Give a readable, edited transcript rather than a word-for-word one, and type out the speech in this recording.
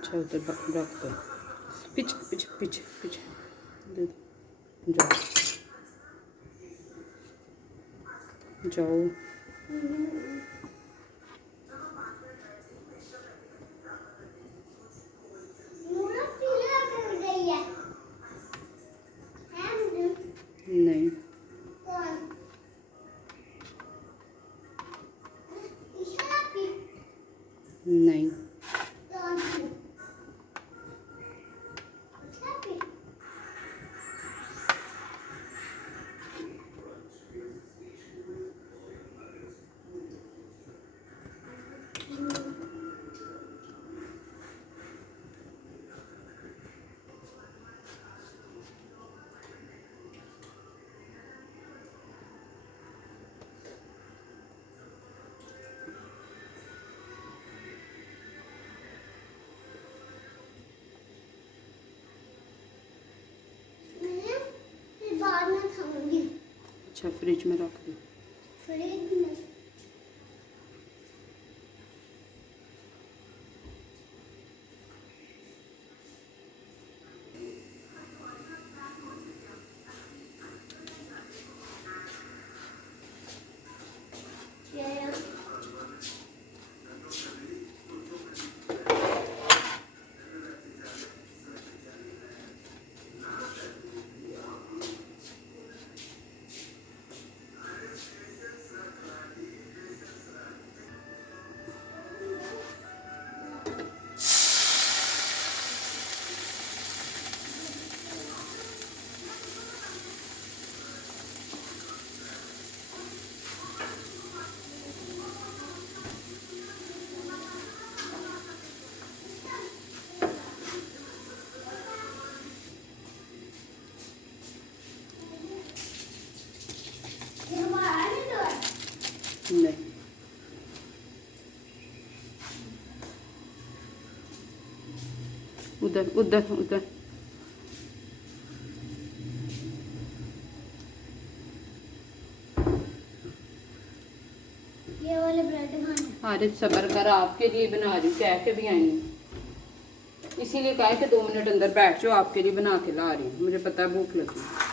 अच्छा उधर रख दो, पीछे पीछे पीछे पीछे दे दो, जाओ जाओ। नहीं नहीं अच्छा फ्रिज में रख दो। फ्रिज में नहीं उधर उधर उधर। ये वाले ब्रेड खाने। अरे सब्र कर, आपके लिए बना रही हूँ, कह के भी आई हूँ, इसीलिए कहा कि 2 मिनट अंदर बैठ जाओ, आपके लिए बना के ला रही हूँ, मुझे पता है भूख लगी।